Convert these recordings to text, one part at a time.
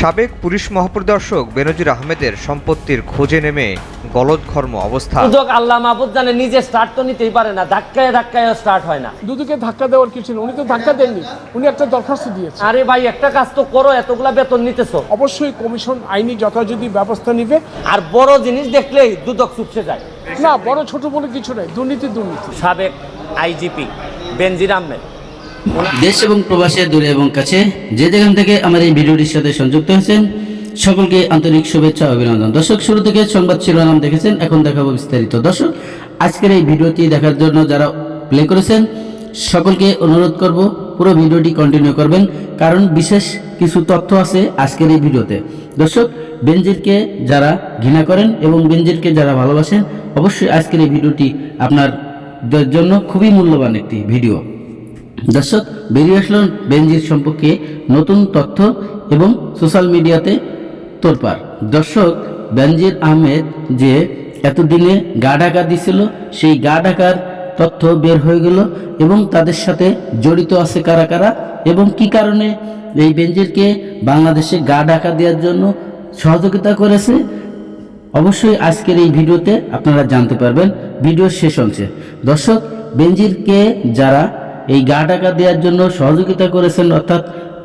সাবেক পুলিশ মহাপরিদর্শক বেনজির আহমেদের সম্পত্তির খোঁজে নেমে গলদঘর্ম অবস্থা। সুযোগ আল্লাহ মাহবুদ জানে নিজে স্টার্ট তো নিতেই পারে না ধাক্কায় ধাক্কায় স্টার্ট হয় না। দুদুকে ধাক্কা দেওয়ার কিছু নেই উনি তো ধাক্কা দেননি উনি একটা দরখাস্ত দিয়েছে আরে ভাই একটা কাজ তো করো এতগুলা বেতন নিতেছো। অবশ্যই কমিশন আইনি যথাযথ ব্যবস্থা নিবে। আর বড় জিনিস দেখলেই দুদক চুপসে যায়। না বড় ছোট বলে কিছু নেই দুর্নীতি দুর্নীতি। সাবেক আইজিপি বেনজির আহমেদ দেশ এবং প্রবাসে, দূরে এবং কাছে, যে যেখান থেকে আমার এই ভিডিওটির সাথে সংযুক্ত হয়েছেন সকলকে আন্তরিক শুভেচ্ছা অভিনন্দন। দর্শক, শুরু থেকে সংবাদ শিরোনাম দেখেছেন, এখন দেখাবো বিস্তারিত। দর্শক, আজকের এই ভিডিওটি দেখার জন্য যারা প্লে করেছেন, সকলকে অনুরোধ করব, পুরো ভিডিওটি কন্টিনিউ করবেন, কারণ বিশেষ কিছু তথ্য আছে আজকের এই ভিডিওতে। দর্শক, বেনজিরকে যারা ঘৃণা করেন এবং বেনজিরকে যারা ভালোবাসেন, অবশ্যই আজকের এই ভিডিওটি আপনার জন্য খুবই মূল্যবান একটি ভিডিও। দর্শক, বেরিয়ে আসলো বেনজির সম্পর্কে নতুন তথ্য এবং সোশ্যাল মিডিয়াতে তোলপাড়। দর্শক, বেনজির আহমেদ যে এতদিনে গা ঢাকা দিছিল, সেই গা ঢাকার তথ্য বের হয়ে গেল এবং তাদের সাথে জড়িত আছে কারা কারা এবং কি কারণে এই বেনজিরকে বাংলাদেশে গা ঢাকা দেওয়ার জন্য সহযোগিতা করেছে, অবশ্যই আজকের এই ভিডিওতে আপনারা জানতে পারবেন। ভিডিওর শেষ অংশে। দর্শক, বেনজিরকে যারা এই গা টাকা দেওয়ার জন্য সহযোগিতা করেছেন, অর্থাৎ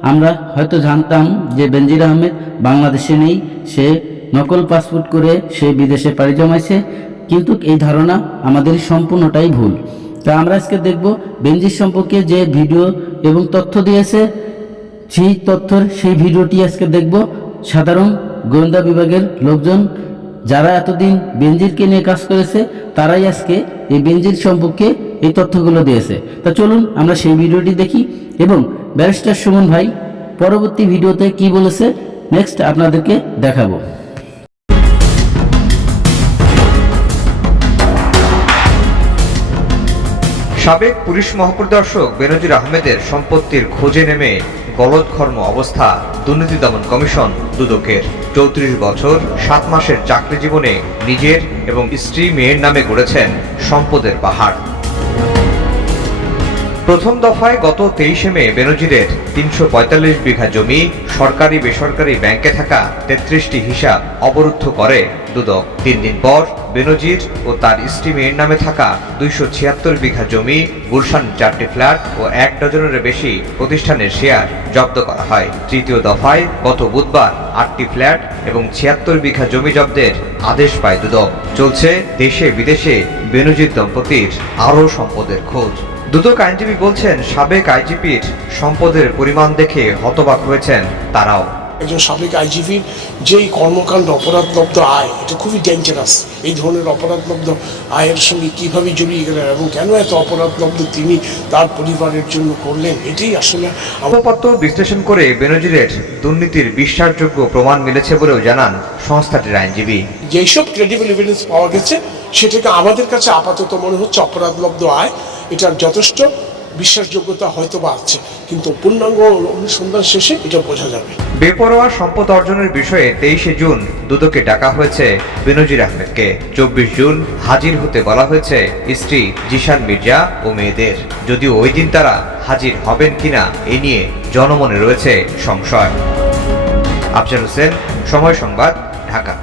আমরা হয়তো জানতাম যে বেনজির আহমেদ বাংলাদেশে নেই, সে নকল পাসপোর্ট করে সে বিদেশে পাড়ি জমাইছে, কিন্তু এই ধারণা আমাদের সম্পূর্ণটাই ভুল। তা আমরা আজকে দেখব বেনজির সম্পর্কে যে ভিডিও এবং তথ্য দিয়েছে, সেই তথ্যর সেই ভিডিওটি আজকে দেখব। সাধারণ গোয়েন্দা বিভাগের লোকজন যারা এতদিন বেনজিরকে নিয়ে কাজ করেছে, তারাই আজকে এই বেনজির সম্পর্কে এই তথ্যগুলো দিয়েছে। তা চলুন আমরা সেই ভিডিওটি দেখি এবং ব্যারিস্টার সুমন ভাই পরবর্তী ভিডিওতে কি বলেছে নেক্সট আপনাদেরকে দেখাবো। সাবেক পুলিশ মহাপরিদর্শক বেনজির আহমেদের সম্পত্তির খোঁজে নেমে গলদঘর্ম অবস্থা দুর্নীতি দমন কমিশন দুদকের। চৌত্রিশ বছর, সাত মাসের চাকরি জীবনে নিজের এবং স্ত্রী মেয়ের নামে গড়েছেন সম্পদের পাহাড়। প্রথম দফায় গত তেইশে মে বেনজিরের তিনশো পঁয়তাল্লিশ বিঘা জমি সরকারি বেসরকারি ব্যাংকে থাকা তেত্রিশটি হিসাব অবরুদ্ধ করে দুদক। তিন দিন পর বেনজির ও তার স্ত্রী মেয়ের নামে থাকা দুইশো ছিয়াত্তর বিঘা জমি, গুলশান চারটি ফ্ল্যাট ও এক ডজনের বেশি প্রতিষ্ঠানের শেয়ার জব্দ করা হয়। তৃতীয় দফায় গত বুধবার আটটি ফ্ল্যাট এবং ছিয়াত্তর বিঘা জমি জব্দের আদেশ পায় দুদক। চলছে দেশে বিদেশে বেনজির দম্পতির আরও সম্পদের খোঁজ। দুদক আইনজীবী বলছেন সাবেক আইজিপির সম্পদের পরিমাণ দেখে হতবাক হয়েছেন তারাও। একজন সাবেক আইজিপির যেই কর্মকাণ্ড অপরাধলব্ধ আয় এটা খুবই ডেঞ্জারাস এই ধরনের অপরাধলব্ধ আয়ের সঙ্গে কীভাবে জড়িয়ে গেলেন এবং কেন এত অপরাধলব্ধ তিনি তার পরিবারের জন্য করলেন এটাই আসলে আমার বিশ্লেষণ করে বেনজিরের দুর্নীতির বিশ্বাসযোগ্য প্রমাণ মিলেছে বলেও জানান সংস্থাটির আইনজীবী। যেসব ক্রেডিবল এভিডেন্স পাওয়া গেছে সেটাকে আমাদের কাছে আপাতত মনে হচ্ছে অপরাধলব্ধ আয়। এটার যথেষ্ট বিশ্বাসযোগ্যতা হয়তো বা আছে, কিন্তু পূর্ণাঙ্গ অনুসন্ধান শেষে এটা বোঝা যাবে। বেপরোয়া সম্পদ অর্জনের বিষয়ে তেইশে জুন দুদকে ডাকা হয়েছে বেনজির আহমেদকে। চব্বিশ জুন হাজির হতে বলা হয়েছে স্ত্রী জিশান মির্জা ও মেয়েদের। যদিও ওই দিন তারা হাজির হবেন কিনা এ নিয়ে জনমনে রয়েছে সংশয়। আফজাল হোসেন, সময় সংবাদ, ঢাকা।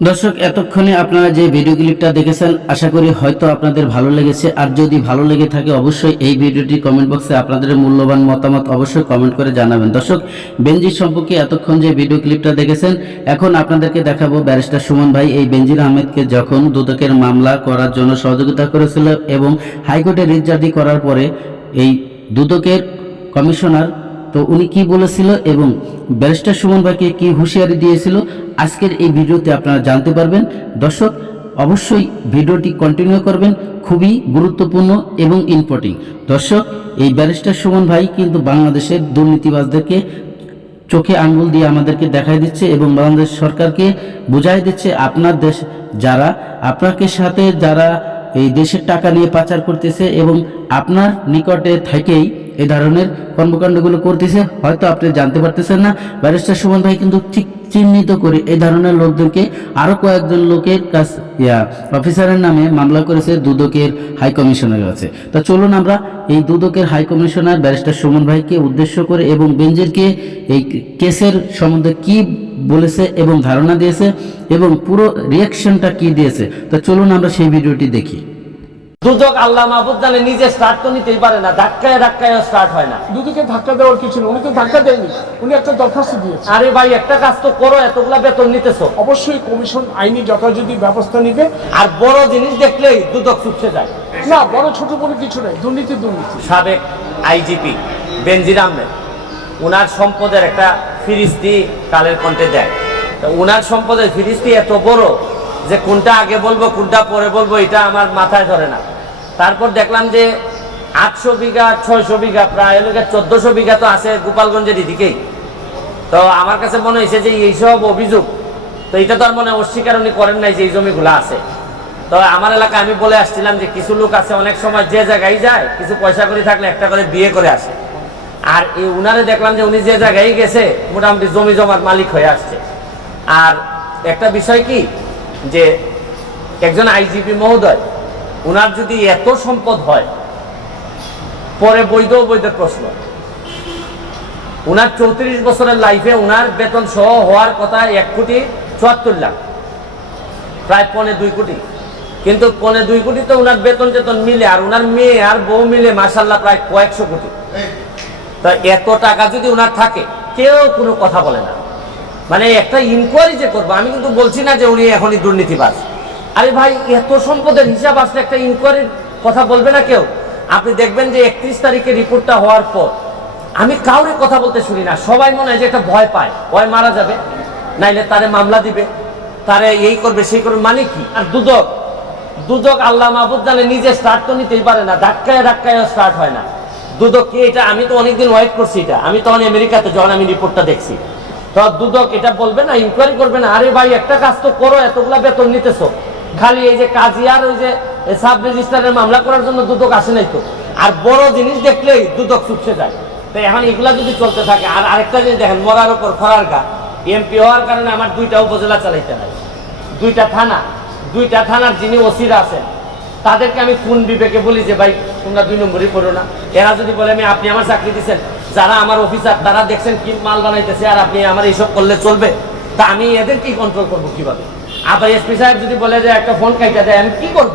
দর্শক, এতক্ষণে আপনারা যে ভিডিও ক্লিপটা দেখেছেন, আশা করি হয়তো আপনাদের ভালো লেগেছে। আর যদি ভালো লেগে থাকে, অবশ্যই এই ভিডিওটি কমেন্ট বক্সে আপনাদের মূল্যবান মতামত অবশ্যই কমেন্ট করে জানাবেন। দর্শক বেনজির সম্পর্কে এতক্ষণ যে ভিডিও ক্লিপটা দেখেছেন, এখন আপনাদেরকে দেখাবো ব্যারিস্টার সুমন ভাই। এই বেনজির আহমেদকে যখন দুদকের মামলা করার জন্য সহযোগিতা করেছিল এবং হাইকোর্টে রিট জারি করার পরে এই দুদকের কমিশনার তো উনি কি বলেছিল এবং ব্যারিস্টার সুমন ভাইকে কি হুঁশিয়ারি দিয়েছিল, আজকের এই ভিডিওতে আপনারা জানতে পারবেন। দর্শক, অবশ্যই ভিডিওটি কন্টিনিউ করবেন, খুবই গুরুত্বপূর্ণ এবং ইম্পর্টেন্ট দর্শক, এই ব্যারিস্টার সুমন ভাই কিন্তু বাংলাদেশের দুর্নীতিবাজদেরকে চোখে আঙ্গুল দিয়ে আমাদেরকে দেখাই দিচ্ছে এবং বাংলাদেশ সরকারকে বুঝাই দিচ্ছে আপনার দেশ যারা, আপনাকে সাথে যারা এই দেশের টাকা নিয়ে পাচার করতেছে এবং আপনার নিকটে থেকেই এই ধরনের কর্মকাণ্ডগুলো করতেছে, হয়তো আপনি জানতে পারতেছেন না। ব্যারিস্টার সুমন ভাই কিন্তু ঠিক চিহ্নিত করে এই ধরনের লোকদেরকে আরও কয়েকজন লোকের কাছ, ইয়া, অফিসারের নামে মামলা করেছে দুদকের হাই কমিশনের কাছে। তা চলুন আমরা এই দুদকের হাই কমিশনার ব্যারিস্টার সুমন ভাইকে উদ্দেশ্য করে এবং বেঞ্জেরকে এই কেসের সম্বন্ধে কি বলেছে এবং ধারণা দিয়েছে এবং পুরো রিয়াকশনটা কি দিয়েছে। তা চলুন আমরা সেই ভিডিওটি দেখি। দুদক আল্লাহ মাহবুদ জানে নিজে স্টার্ট তো নিতেই পারে না ধাক্কায় ধাক্কায় স্টার্ট হয় না। দুদুকে ধাক্কা দেওয়ার কিছু নেই উনি তো ধাক্কা দেয়নি উনি একটা দরখাস্ত দিয়েছে। আরে ভাই একটা কাজ তো করো এতগুলা বেতন নিতেছো। অবশ্যই কমিশন আইনি যথাযথ ব্যবস্থা নিবে। আর বড় জিনিস দেখলেই দুদক চুপসে যায়। না বড় ছোট বলে কিছু নেই দুর্নীতি দুর্নীতি। সাবেক আইজিপি বেনজির আহমেদ ওনার সম্পদের একটা ফিরিস্তি কালের কণ্ঠে দেয়। তো ওনার সম্পদের ফিরিস্তি এত বড় যে কোনটা আগে বলব কোনটা পরে বলব এটা আমার মাথায় ধরে না। তারপর দেখলাম যে আটশো বিঘা, ছয়শো বিঘা, প্রায় হলো চোদ্দশো বিঘা তো আছে গোপালগঞ্জের এদিকেই। তো আমার কাছে মনে হয়েছে যে এইসব অভিযোগ, তো এটা তো আর মনে অস্বীকার উনি করেন নাই যে এই জমিগুলো আছে। তো আমার এলাকায় আমি বলে আসছিলাম যে কিছু লোক আছে, অনেক সময় যে জায়গায় যায়, কিছু পয়সা করে থাকলে একটা করে বিয়ে করে আসে। আর এই উনারে দেখলাম যে উনি যে জায়গায় গেছে, মোটামুটি জমি জমার মালিক হয়ে আসছে। আর একটা বিষয় কি, যে একজন আইজিপি মহোদয় উনার যদি এত সম্পদ হয় পরে বৈধ অবৈধের প্রশ্ন। ওনার চৌত্রিশ বছরের লাইফে ওনার বেতন সহ হওয়ার কথা এক কোটি চুয়াত্তর লাখ প্রায় পনে দুই কোটি। কিন্তু পনে দুই কোটি তো ওনার বেতন টেতন মিলে আর ওনার মেয়ে আর বউ মিলে মাসাল্লাহ প্রায় কয়েকশো কোটি। তা এত টাকা যদি ওনার থাকে কেউ কোনো কথা বলে না। মানে একটা ইনকোয়ারি যে করব আমি কিন্তু বলছি না যে উনি এখনই দুর্নীতিবাজ। আরে ভাই, এত সম্পদের হিসাব আসলে একটা ইনকোয়ারির কথা বলবে না কেউ? আপনি দেখবেন যে একত্রিশ তারিখে রিপোর্টটা হওয়ার পর, আমি কাউরে কথা বলতে শুনি না, সবাই মনে হয় যে একটা ভয় পায়। ভয় মারা যাবে, নাইলে তারে মামলা দিবে, তারে এই করবে, সেই করবে মানে কি? আর দুদক দুদক আল্লাহ মাহবুদ জানে, নিজে স্টার্ট তো নিতেই পারে না, ধাক্কায় ধাক্কায় স্টার্ট হয় না। দুদক কি এটা? আমি তো অনেকদিন ওয়েট করছি এটা। আমি তখন আমেরিকাতে, যখন আমি রিপোর্টটা দেখছি। তো দুদক এটা বলবে না ইনকোয়ারি করবে না, আরে ভাই, একটা কাজ তো করো, এতগুলা বেতন নিতেছো। খালি এই যে কাজী আর ওই যে সাব রেজিস্টারের মামলা করার জন্য দুদক আসে নাই তো। আর বড় জিনিস দেখলেই দুদক চুপসে যায়। তো এখন এগুলা যদি চলতে থাকে, আর আরেকটা জিনিস দেখেন, মরার ওপর খরার গা। এমপি হওয়ার কারণে আমার দুইটা উপজেলা চালাইতে হয় দুইটা থানা, দুইটা থানার যিনি ওসিরা আছেন, তাদেরকে আমি কোন বিবেকে বলি যে, ভাই, তোমরা দুই নম্বরই করো না। এরা যদি বলে, আমি, আপনি আমার চাকরি দিচ্ছেন যারা আমার অফিসার, তারা দেখছেন কি মাল বানাইতেছে, আর আপনি আমার এইসব করলে চলবে? তা আমি এদেরকে কন্ট্রোল করব কীভাবে? আবার এসপি সাহেব যদি বলে যে একটা ফোন কাইটা দেয়, আমি কি করব?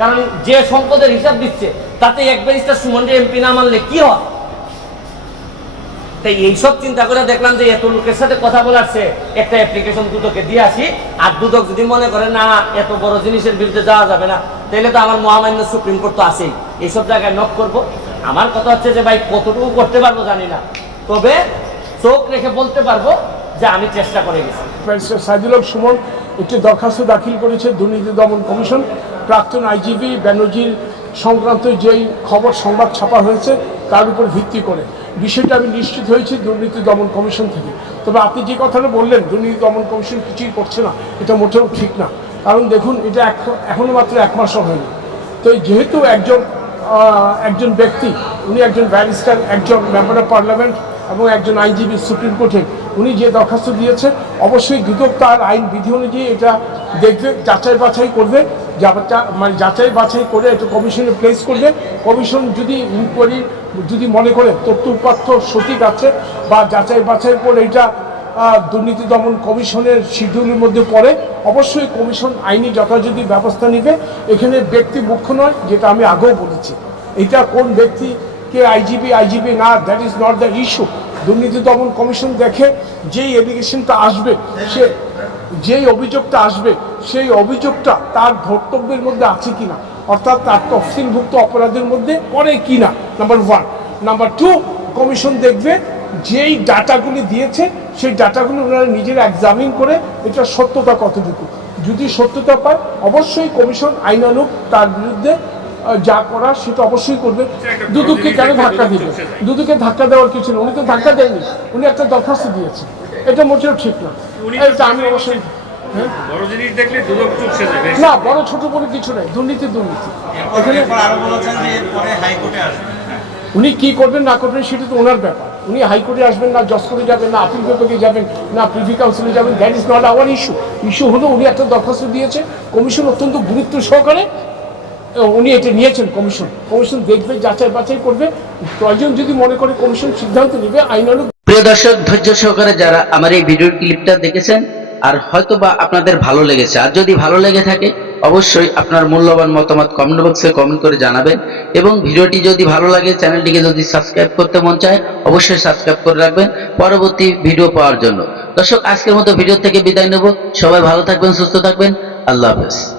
কারণ যে সম্পদের হিসাব দিচ্ছে, তাতে এক ব্যারিস্টার সুমনকে এমপি না মানলে কি হয়? তাই এইসব চিন্তা করে দেখলাম যে এত লোকের সাথে কথা বলারছে একটা অ্যাপ্লিকেশন দুদকে দিয়ে আসি, আর দুদক যদি মনে করে, না, এত বড় জিনিসের বিরুদ্ধে যাওয়া যাবে না তাহলে তো আমার মহামান্য সুপ্রিম কোর্ট তো আছেই। এইসব জায়গায় নক করব। আমার কথা হচ্ছে যে, ভাই, কতটুকু করতে পারব জানি না। তবে চোখ রেখে বলতে পারব যে আমি চেষ্টা করে গেছি। ব্যারিস্টার সুমন একটি দরখাস্ত দাখিল করেছে দুর্নীতি দমন কমিশন। প্রাক্তন আইজিপি ব্যানার্জির সংক্রান্ত যেই খবর সংবাদ ছাপা হয়েছে, তার উপর ভিত্তি করে। বিষয়টা আমি নিশ্চিত হয়েছি দুর্নীতি দমন কমিশন থেকে। তবে আপনি যে কথাটা বললেন, দুর্নীতি দমন কমিশন কিছুই করছে না, এটা মোটেও ঠিক না। কারণ দেখুন, এটা এখনও মাত্র এক মাসও হয়নি। তো যেহেতু একজন একজন ব্যক্তি, উনি একজন ব্যারিস্টার, একজন মেম্বার অফ পার্লামেন্ট এবং একজন আইনজীবী সুপ্রিম কোর্টের উনি যে দরখাস্ত দিয়েছে, অবশ্যই দুদক তার আইন বিধি অনুযায়ী এটা দেখবে, যাচাই বাছাই করবে। মানে যাচাই বাছাই করে এটা কমিশনে প্লেস করবে। কমিশন যদি ইনকোয়ারি যদি মনে করে তথ্য উপাত্য সঠিক আছে বা যাচাই বাছাই করে এটা দুর্নীতি দমন কমিশনের শিডিউলের মধ্যে পড়ে, অবশ্যই কমিশন আইনি যথাযথ ব্যবস্থা নেবে। এখানে ব্যক্তি মুখ্য নয়, যেটা আমি আগেও বলেছি। এটা কোন ব্যক্তি কে আইজিপি আইজিপি না that is not the issue দুর্নীতি দমন কমিশন দেখে যেই এলিগেশনটা আসবে, সে যেই অভিযোগটা আসবে, সেই অভিযোগটা তার ধর্তব্যের মধ্যে আছে কিনা? অর্থাৎ তার তফসিলভুক্ত অপরাধের মধ্যে পড়ে কিনা? Number one number two commission দেখবে যেই ডাটাগুলি দিয়েছে, সেই ডাটাগুলি ওনারা নিজেরা এক্সামিন করে এটা সত্যতা কতটুকু? যদি সত্যতা পায়, অবশ্যই কমিশন আইনানুক তার বিরুদ্ধে যা করার সেটা অবশ্যই করবে। দুদুকে কেন ধাক্কা দিবে? দুদুকে ধাক্কা দেওয়ার কিছু নেই উনি তো ধাক্কা দেয়নি। উনি একটা দরখাস্ত দিয়েছে। এটা মোটেও ঠিক না। এটা আমি অবশ্যই হ্যাঁ? বড় জিনিস দেখলে দুদক চুপসে যাবে। না বড় ছোট বলে কিছু নেই। দুর্নীতি দুর্নীতি। উনি কি করবেন না করবেন সেটা তো ওনার ব্যাপার। উনি হাইকোর্টে আসবেন না জজ কোর্টে যাবেন না আপিল বিভাগে যাবেন না প্রিভি কাউন্সিলে যাবেন that is not our issue issue হলো উনি একটা দরখাস্ত দিয়েছে। কমিশন অত্যন্ত গুরুত্ব সহকারে উনি এটা নিয়েছেন কমিশন। কমিশন দেখবে, যাচাই বাছাই করবে। প্রয়োজন যদি মনে করে কমিশন সিদ্ধান্ত নেবে আইনানুগ প্রিয় দর্শক, ধৈর্য সহকারে যারা আমার এই ভিডিওর ক্লিপটা দেখেছেন, আর হয়তো বা আপনাদের ভালো লেগেছে, আর যদি ভালো লেগে থাকে, অবশ্যই আপনার মূল্যবান মতামত কমেন্ট বক্সে কমেন্ট করে জানাবেন। এবং ভিডিওটি যদি ভালো লাগে, চ্যানেলটিকে যদি সাবস্ক্রাইব করতে মন চায়, অবশ্যই সাবস্ক্রাইব করে রাখবেন পরবর্তী ভিডিও পাওয়ার জন্য। দর্শক, আজকের মতো ভিডিও থেকে বিদায় নেব। সবাই ভালো থাকবেন, সুস্থ থাকবেন। আল্লাহ হাফেজ।